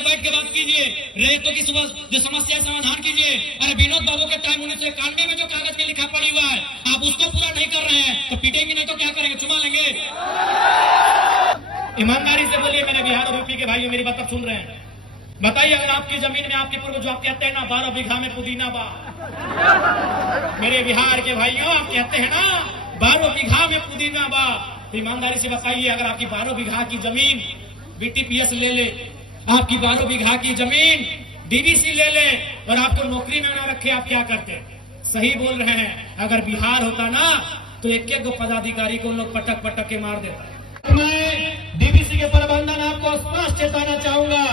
के बैठ के बात कीजिए, रेतों की जो समस्या समाधान कीजिए। अरे विनोद बाबू के टाइम 1991 में जो कागज के लिखा पड़ी हुआ है आप उसको पूरा नहीं कर रहे हैं तो पीटेंगे नहीं तो क्या करेंगे, चुमा लेंगे? ईमानदारी से बोलिए, मेरे बिहार और यूपी के भाइयों मेरी बात सुन रहे हैं, बताइए अगर आपकी जमीन में आपके पूर्वज आप कहते हैं ना 12 बीघा में पुदीना बा, मेरे बिहार के भाइयों आप कहते हैं ना 12 बीघा में पुदीना बा, ईमानदारी से बताइए अगर आपकी 12 बीघा की जमीन बीटीपीएस ले ले, आपकी 12 बीघा की जमीन डीवीसी ले ले और आपको नौकरी में ना रखे, आप क्या करते? सही बोल रहे हैं, अगर बिहार होता ना तो एक एक पदाधिकारी को लोग पटक पटक के मार देता। मैं डीवीसी के प्रबंधन आपको स्पष्ट चेताना चाहूंगा,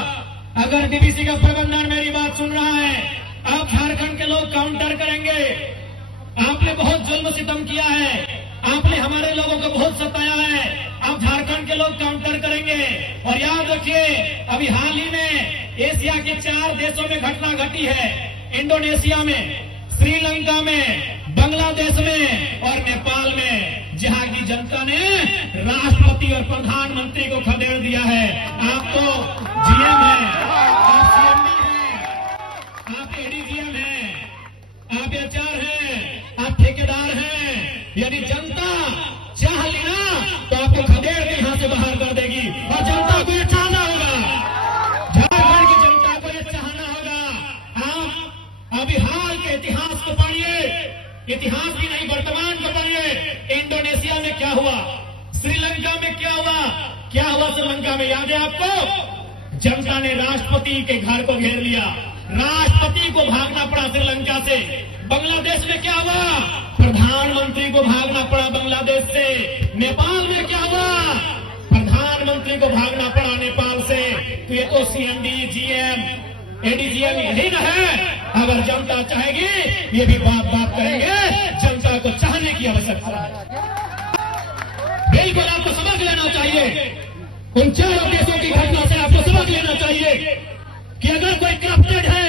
अगर डीवीसी का प्रबंधन मेरी बात सुन रहा है, आप झारखंड के लोग काउंटर करेंगे। आपने बहुत जुल्म सितम किया है, आपने हमारे लोगों को बहुत सताया है, आप झारखंड के लोग काउंटर करेंगे। और याद रखिए अभी हाल ही में एशिया के 4 देशों में घटना घटी है, इंडोनेशिया में, श्रीलंका में, बांग्लादेश में और नेपाल में, जहां की जनता ने राष्ट्रपति और प्रधानमंत्री को खदेड़ दिया है। आप तो जीएम हैं, आप सीएमडी हैं, आप एडीजीएम हैं, आप एचआर हैं, आप ठेकेदार हैं, यानी जनता चाह लेना तो आपको खदेड़ के यहां से बाहर कर देगी। और जनता को यह चाहना होगा, झारखंड की जनता को यह चाहना होगा। आप अभी हाल के इतिहास को पढ़िए, इतिहास भी नहीं वर्तमान को पढ़िए। इंडोनेशिया में क्या हुआ, श्रीलंका में क्या हुआ, क्या हुआ श्रीलंका में, याद है आपको? जनता ने राष्ट्रपति के घर को घेर लिया, राष्ट्रपति को भागना पड़ा श्रीलंका से। बांग्लादेश में क्या हुआ, प्रधानमंत्री को भागना पड़ा बांग्लादेश से। नेपाल में क्या हुआ, प्रधानमंत्री को भागना पड़ा नेपाल से। तो ये तो सीएमडी, जीएम, एडीजीएम यही न है। अगर जनता चाहेगी ये भी बात करेंगे, जनता को चाहने की आवश्यकता है। बिल्कुल आपको सबक लेना चाहिए, उन 4 देशों की घटना से आपको सबक लेना चाहिए कि अगर कोई करप्टेड है,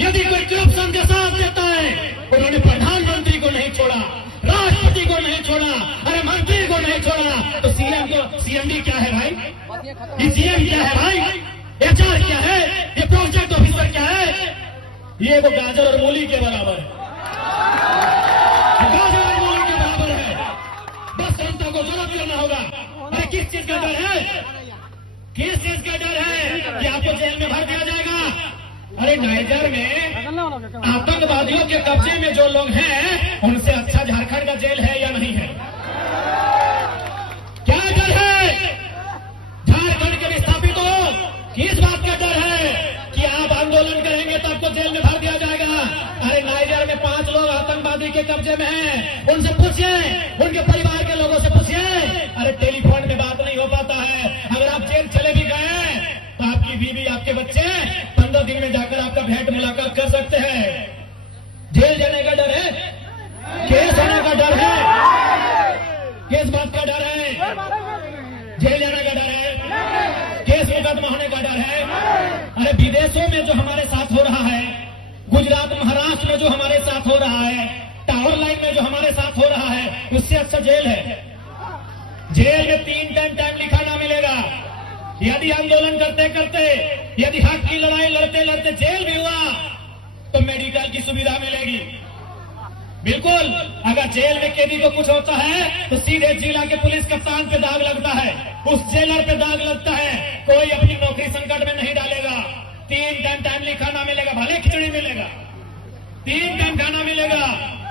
यदि कोई करप्शन के साथ देता है, उन्होंने प्रधानमंत्री को नहीं छोड़ा, राष्ट्रपति को नहीं छोड़ा, अरे मंत्री को नहीं छोड़ा, तो सीएम को, सीएमडी क्या है भाई, ये सीएम क्या है भाई, एचआर क्या है, ये प्रोजेक्ट ऑफिसर क्या है, ये वो गाजर और मूली के बराबर है, गाजर और मूली के बराबर है। बस जनता को जवाब देना होगा। अरे किस चीज का डर है, किस चीज का डर है कि आपको जेल में भर दिया जाएगा? अरे नाइजर में आतंकवादियों के कब्जे में जो लोग हैं उनसे अच्छा झारखंड का जेल है या नहीं है? क्या डर है झारखंड के विस्थापितों? किस बात का डर है कि आप आंदोलन करेंगे तो आपको जेल में भर दिया जाएगा? अरे नाइजर में 5 लोग आतंकवादी के कब्जे में हैं, उनसे पूछिए, उनके परिवार के लोगों से पूछिए। अरे टेलीफोन में बात नहीं हो पाता है। अगर आप जेल चले भी गए तो आपकी बीवी, आपके बच्चे 15 दिन में जाकर आपका भेंट मुलाकात कर सकते हैं। जेल जाने का डर है, केस होने का डर है, किस बात का डर है? जेल जाने का डर है, केस मुकदमा होने का डर है। अरे विदेशों में जो हमारे साथ हो रहा है, गुजरात, महाराष्ट्र में जो हमारे साथ हो रहा है, टावर लाइन में जो हमारे साथ हो रहा है, उससे अच्छा जेल है। जेल में 3 टाइम लिखा ना मिलेगा। यदि आंदोलन करते करते, यदि हक की लड़ाई लड़ते लड़ते जेल भी हुआ तो मेडिकल की सुविधा मिलेगी। बिल्कुल, अगर जेल में कैदी को कुछ होता है तो सीधे जिला के पुलिस कप्तान पे दाग लगता है, उस जेलर पे दाग लगता है। कोई अपनी नौकरी संकट में नहीं डालेगा। 3 टाइम लिखा ना मिलेगा, भले खिचड़ी मिलेगा, 3 टाइम खाना मिलेगा।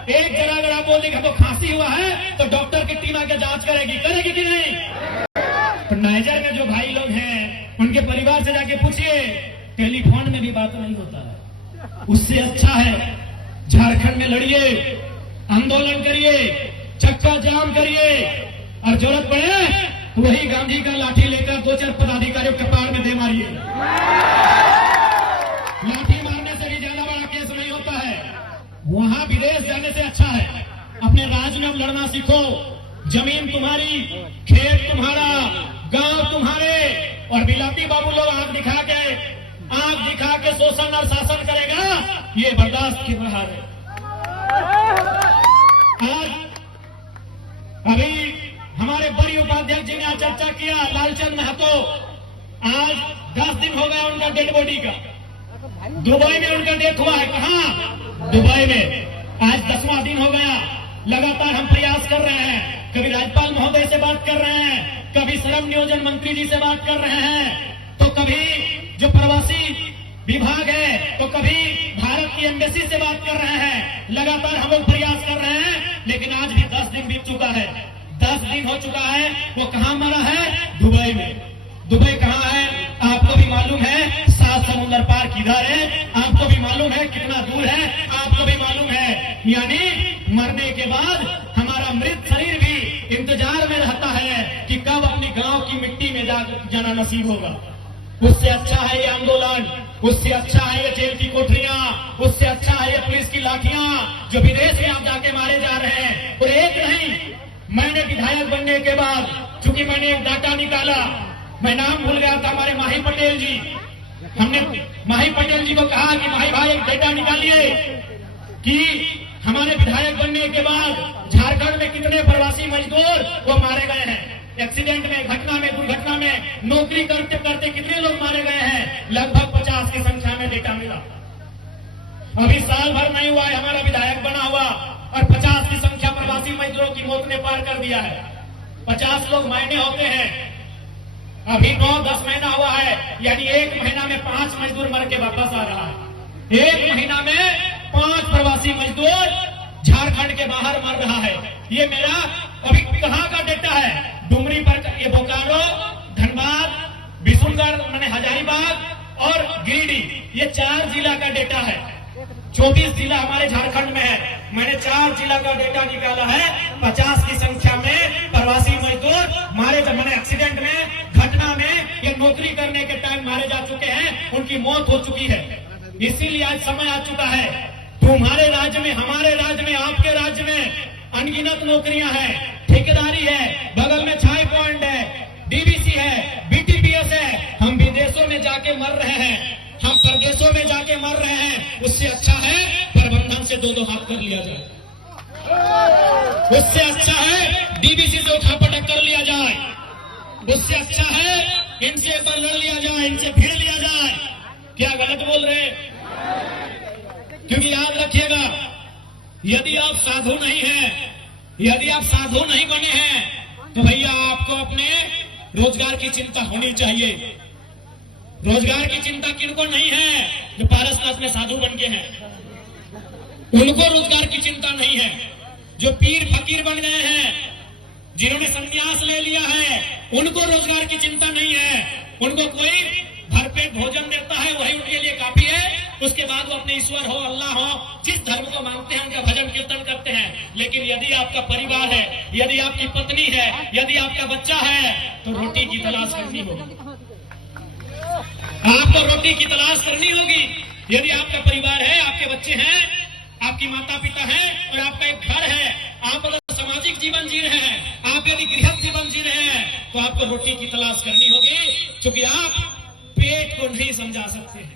एक जगह अगर आप बोल देंगे तो खांसी हुआ है तो डॉक्टर की टीम आके जांच करेगी, करेगी कि नहीं? तो नाइजर में जो भाई लोग हैं उनके परिवार से जाके पूछिए, टेलीफोन में भी बात नहीं होता है। उससे अच्छा है झारखंड में लड़िए, आंदोलन करिए, चक्का जाम करिए, और जरूरत पड़े तो वही गांधी का लाठी लेकर 2-4 पदाधिकारियों के पार में दे मारिए। लाठी मारने से भी ज्यादा बड़ा केस नहीं होता है। वहां विदेश जाने से अच्छा है अपने राज्य में लड़ना सीखो। जमीन तुम्हारी, खेत तुम्हारा, गांव तुम्हारे, और बिलाती बाबू लोग आंख दिखा के शोषण और शासन करेगा, ये बर्दाश्त की बाहर है। आज अभी हमारे बड़ी उपाध्यक्ष जी ने चर्चा किया, लालचंद महतो, आज 10 दिन हो गया उनका डेड बॉडी का। दुबई में उनका डेथ हुआ है। कहां? दुबई में। आज 10वां दिन हो गया। लगातार हम प्रयास कर रहे हैं, कभी राज्यपाल महोदय से बात कर रहे हैं, कभी श्रम नियोजन मंत्री जी से बात कर रहे हैं, तो कभी जो प्रवासी विभाग है, तो कभी भारत की एम्बेसी से बात कर रहे हैं। लगातार हम लोग प्रयास कर रहे हैं, लेकिन आज भी 10 दिन बीत चुका है। 10 दिन हो चुका है। वो कहां मरा है? दुबई में। दुबई कहां है? आपको भी मालूम है। 7 समुद्र पार किधर है? आपको भी मालूम है। कितना दूर है? आपको भी मालूम है। यानी मरने के बाद हमारा मृत शरीर भी इंतजार में रहता है कि कब अपनी गांव की मिट्टी में जाना नसीब होगा। उससे अच्छा है ये आंदोलन, उससे अच्छा है ये जेल की कोठरियां, उससे अच्छा है ये पुलिस की लाठियां जो विदेश में आप जाके मारे जा रहे हैं। और एक नहीं, मैंने विधायक बनने के बाद, चूंकि मैंने एक डाटा निकाला, मैं नाम भूल गया था, हमारे माही पटेल जी, हमने माही पटेल जी को कहा कि माही भाई एक डाटा निकालिए कि हमारे विधायक बनने के बाद झारखंड में कितने प्रवासी मजदूर वो मारे गए हैं, एक्सीडेंट में, घटना में, दुर्घटना में, नौकरी करते करते कितने लोग मारे गए हैं। लगभग 50 की संख्या में डेटा मिला। अभी साल भर नहीं हुआ है हमारा विधायक बना हुआ और 50 की संख्या प्रवासी मजदूरों की मौत ने पार कर दिया है। 50 लोग महीने होते हैं, अभी 9-10 महीना हुआ है, यानी 1 महीना में 5 मजदूर मर के वापस आ रहा है। 1 महीना में 5 प्रवासी मजदूर झारखंड के बाहर मर रहा है। ये मेरा अभी कहां का डेटा है? डुमरी पर, ये बोकारो, धनबाद, बिशुनगढ़ माने हजारीबाग और गिरिडीह, ये 4 जिला का डेटा है। 24 जिला हमारे झारखंड में है। मैंने 4 जिला का डेटा निकाला है। 50 की संख्या में प्रवासी मजदूर मारे, मैंने एक्सीडेंट में, घटना में या नौकरी करने के टाइम मारे जा चुके हैं, उनकी मौत हो चुकी है। इसीलिए आज समय आ चुका है, तुम्हारे राज्य में, हमारे राज्य में, आपके राज्य में अनगिनत नौकरियां हैं, ठेकेदारी है, बगल में छाई पॉइंट है, डीबीसी है, बीटीपीएस है। हम विदेशों में जाके मर रहे हैं, हम प्रदेशों में जाके मर रहे हैं। उससे अच्छा है प्रबंधन से 2-2 हाथ कर लिया जाए। उससे अच्छा है डीबीसी से उठापटक कर लिया जाए। उससे अच्छा है इनसे एक बार लड़ लिया जाए, इनसे भिड़ लिया जाए। क्या गलत बोल रहे? क्योंकि याद रखिएगा, यदि आप साधु नहीं हैं, यदि आप साधु नहीं बने हैं, तो भैया आपको अपने रोजगार की चिंता होनी चाहिए। रोजगार की चिंता किनको नहीं है? जो पारसनाथ में साधु बन के हैं, उनको रोजगार की चिंता नहीं है। जो पीर फकीर बन गए हैं, जिन्होंने संन्यास ले लिया है, उनको रोजगार की चिंता नहीं है। उनको कोई भरपेट भोजन देता है, वही उनके लिए काफी है। उसके बाद वो अपने ईश्वर हो, अल्लाह हो, जिस धर्म को मानते हैं उनका भजन कीर्तन करते हैं। लेकिन यदि आपका परिवार है, यदि आपकी पत्नी है, यदि आपका बच्चा है, तो रोटी की तलाश करनी होगी। आपको रोटी की तलाश करनी होगी। यदि आपका परिवार है, आपके बच्चे हैं, आपकी माता पिता है और आपका एक घर है, आप अगर सामाजिक जीवन जी रहे हैं, आप यदि गृहस्थ जीवन जी रहे हैं, तो आपको रोटी की तलाश करनी होगी। क्योंकि आप पेट को नहीं समझा सकते हैं,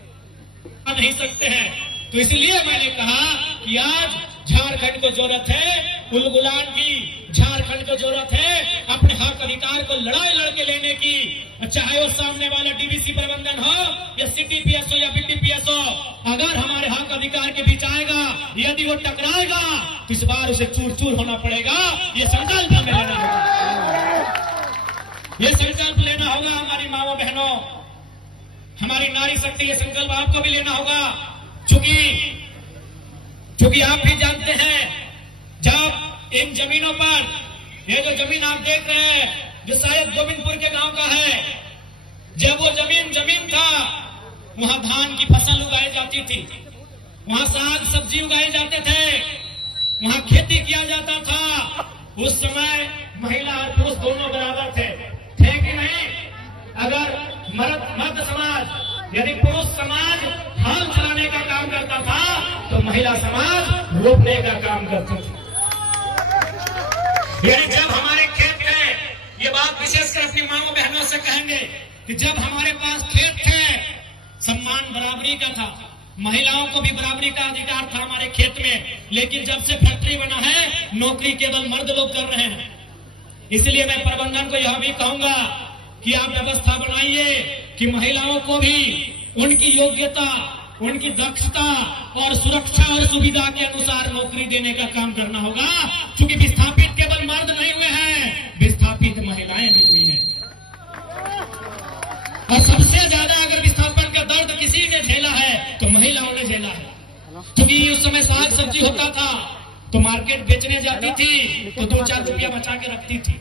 नहीं सकते हैं। तो इसलिए मैंने कहा कि आज झारखंड को जरूरत है उलगुलान की, झारखंड को जरूरत है अपने हक अधिकार को लड़ाई लड़के लेने की। चाहे वो सामने वाला डीवीसी प्रबंधन हो या सीटीपीएस हो या बीटीपीएस हो, अगर हमारे हक अधिकार के बीच आएगा, यदि वो टकराएगा, तो इस बार उसे चूर चूर होना पड़ेगा। ये संकल्प हमें लेना होगा, ये संकल्प लेना होगा हमारी माओ बहनों, हमारी नारी शक्ति। ये संकल्प आपको भी लेना होगा। क्योंकि आप भी जानते हैं, जब इन जमीनों पर, ये जो जमीन आप देख रहे हैं, जो शायद गोविंदपुर के गांव का है, जब वो जमीन था, वहां धान की फसल उगाई जाती थी, वहां साग सब्जी उगाए जाते थे, वहां खेती किया जाता था। उस समय महिला और पुरुष दोनों बराबर थे कि नहीं? अगर मर्द समाज, यदि पुरुष समाज हल चलाने का काम करता था, तो महिला समाज रोपने का काम करती थी। यानी जब हमारे खेत थे, ये बात विशेषकर अपनी माओ बहनों से कहेंगे कि जब हमारे पास खेत थे, सम्मान बराबरी का था, महिलाओं को भी बराबरी का अधिकार था हमारे खेत में। लेकिन जब से फैक्ट्री बना है, नौकरी केवल मर्द लोग कर रहे हैं। इसलिए मैं प्रबंधन को यह भी कहूंगा कि आप व्यवस्था बनाइए कि महिलाओं को भी उनकी योग्यता, उनकी दक्षता और सुरक्षा और सुविधा के अनुसार नौकरी देने का काम करना होगा। क्योंकि विस्थापित केवल मर्द नहीं हुए हैं, विस्थापित महिलाएं भी हुई हैं। और सबसे ज्यादा अगर विस्थापन का दर्द किसी ने झेला है तो महिलाओं ने झेला है। क्योंकि उस समय साग सब्जी होता था तो मार्केट बेचने जाती थी तो 2-4 रुपया बचा के रखती थी।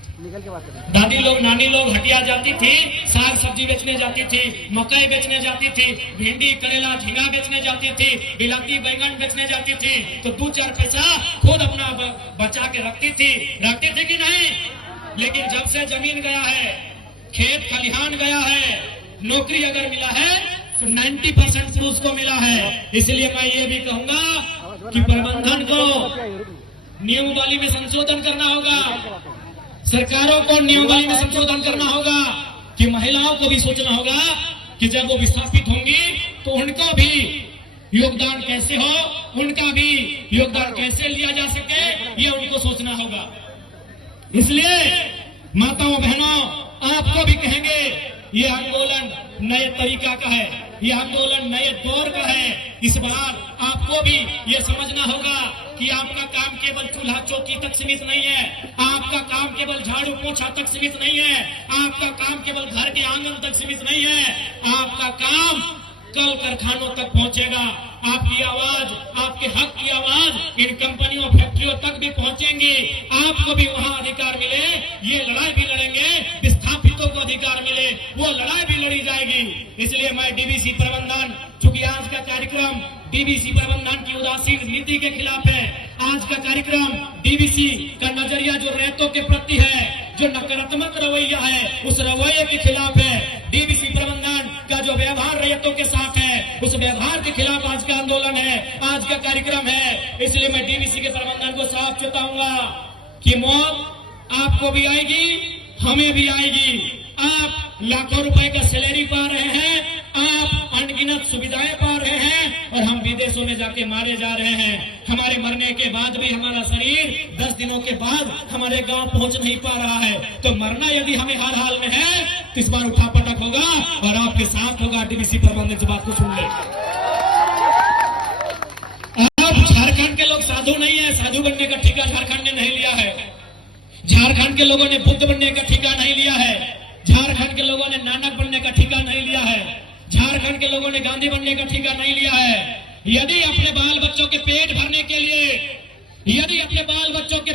दादी लोग, नानी लोग हटिया जाती थी, साग सब्जी बेचने जाती थी, मकई बेचने जाती थी, भिंडी, करेला, झींगा बेचने जाती थी, बिलाती बैंगन बेचने जाती थी। तो 2-4 पैसा खुद अपना बचा के रखती थी कि नहीं? लेकिन जब से जमीन गया है, खेत खलिहान गया है, नौकरी अगर मिला है तो 90% पुरुष को मिला है। इसलिए मैं ये भी कहूंगा कि प्रबंधन को नियमावली में संशोधन करना होगा, सरकारों को नियमावली में संशोधन करना होगा कि महिलाओं को भी सोचना होगा कि जब वो विस्थापित होंगी तो उनका भी योगदान कैसे हो, उनका भी योगदान कैसे लिया जा सके, ये उनको सोचना होगा। इसलिए माताओं बहनों, आपको भी कहेंगे ये आंदोलन नए तरीका का है, ये आंदोलन नए दौर का है। इस बार आपको भी ये समझना होगा कि आपका काम केवल चूल्हा चौकी तक सीमित नहीं है, आपका काम केवल झाड़ू पोछा तक सीमित नहीं है, आपका काम केवल घर के आंगन तक सीमित नहीं है, आपका काम कल कारखानों तक पहुंचेगा। आपकी आवाज, आपके हक की आवाज इन कंपनियों, फैक्ट्रियों तक भी पहुंचेंगी। आपको भी वहां अधिकार मिले, ये लड़ाई भी लड़ेंगे, विस्थापितों को अधिकार मिले, वो लड़ाई भी लड़ी जाएगी। इसलिए मैं डीवीसी प्रबंधन, चूंकि आज का कार्यक्रम डीवीसी प्रबंधन की उदासीन नीति के खिलाफ है, आज का कार्यक्रम डीवीसी का नजरिया जो रैयतों के प्रति है, जो नकारात्मक रवैया है, उस रवैये के खिलाफ है। डीवीसी प्रबंधन का जो व्यवहार रैयतों के साथ है, उस व्यवहार के खिलाफ आज का आंदोलन है, आज का कार्यक्रम है। इसलिए मैं डीवीसी के प्रबंधन को साफ चेताऊंगा कि मौत आपको भी आएगी, हमें भी आएगी। आप लाखों रुपए का सैलरी पा रहे हैं, आप अनगिनत सुविधाएं पा रहे हैं और हम विदेशों में जाके मारे जा रहे हैं। हमारे मरने के बाद भी हमारा शरीर 10 दिनों के बाद हमारे गांव पहुंच नहीं पा रहा है। तो मरना यदि हमें हर हाल में है तो इस बार उठापटक होगा और आपके साथ होगा। डीवीसी प्रबंधन से बात को सुन ले। अब झारखंड के लोग साधु नहीं है, साधु बनने का ठेका झारखंड ने नहीं लिया है। झारखंड के लोगों ने बुद्ध बनने का ठेका नहीं लिया है। झारखंड के लोगों ने नानक बनने का ठेका नहीं लिया है। झारखंड के लोगों ने गांधी बनने का ठेका नहीं लिया है। यदि अपने बाल बच्चों के पेट भरने के लिए, यदि अपने बाल बच्चों के